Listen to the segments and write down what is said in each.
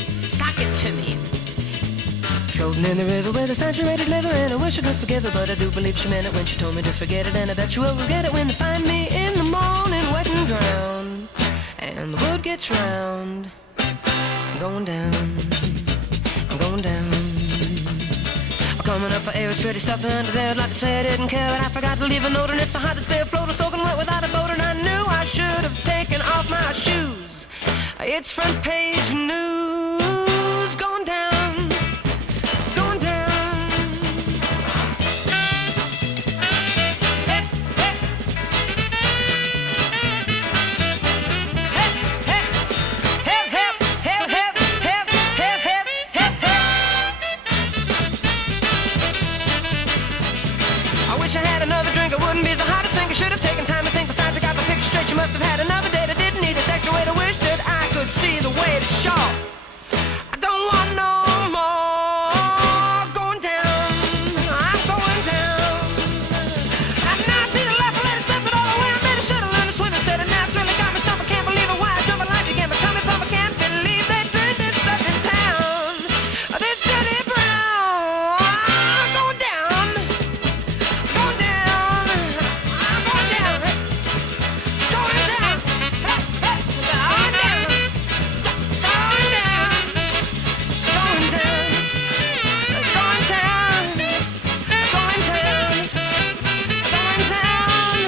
Sock it to me. Floating in the river with a saturated liver, and I wish I could forgive her, but I do believe she meant it when she told me to forget it, and I bet she will regret it when they find me in the morning wet and drowned, and the word gets round. I'm going down, I'm going down. I'm coming up for air, it's pretty stuffy under there. I'd like to say I didn't care, but I forgot to leave a note, and it's the hottest day afloat, soaking wet without a boat, and I knew I should have taken off my shoes. It's front page news, going down, going down. Hey, hey. Hey, hey. Help, help, help, help, help, help, help, help, help. I wish I had another drink, I wouldn't be so hot to sink. I should have taken time to think, besides I got the picture straight. She must have had another date, I didn't need this extra way to wish that I could see the way to show. I don't want no more going down. I'm going down. And now I see the left, I let it slip it all away. I made a shuttle learn to swim instead, and now it's really got me stuck. I can't believe it. Why I jump in life again? My tummy pump, I can't believe they did this stuff in town. This dirty brown. I'm going down. Going down. I'm going down. Going down. Hey, hey. Going down. Going down. Going down. Going down. Going down. Going down.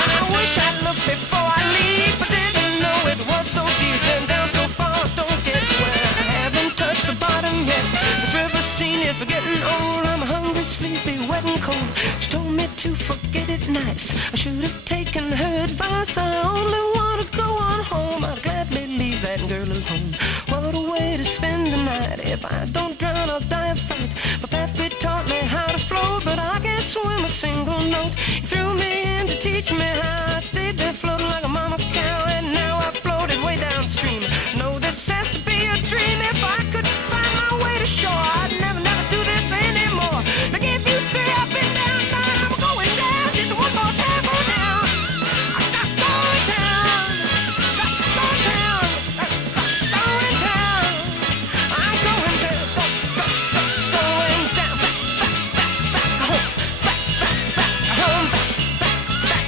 I wish I'd looked before I leave, but didn't know it was so deep and down so far. Don't get wet. I haven't touched the bottom yet. This river scene is getting old. I'm hungry, sleepy, wet and cold. She told me to forget it nice. I should have taken her advice. I only want to go on home. I'd gladly leave that girl alone. What a way to spend the night. If I don't drown, I'll die of fright. My pappy taught me how to float, but I can't swim a single note. He threw me in to teach me how. I stayed there floating like a mama cow, and now I floated way downstream. No, this has to be a dream. If I could find my way to shore, I'd never, never do this anymore. Now give you three up and down, night. I'm going down, just one more time, go down. I got going down, got going down, going down. I'm going down, going down, back home, back home, back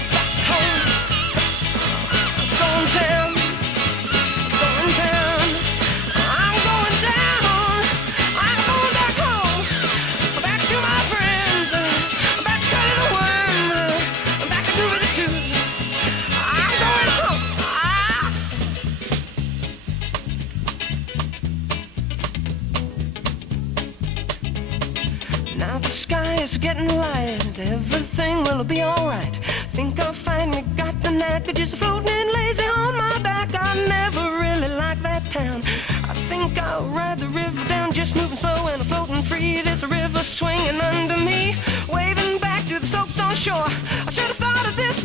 home. Going down, going down. I'm going down, I'm going back home, back to my friends, back to the worm, back to Groovy the Tooth. I'm going home. Now the sky is getting light, everything will be alright. Think I finally got the knack of just floating lazy on my back. I never really liked that town. I think I'll ride the river down, just moving slow and floating free. There's a river swinging under me, waving back to the slopes on shore. I should have thought of this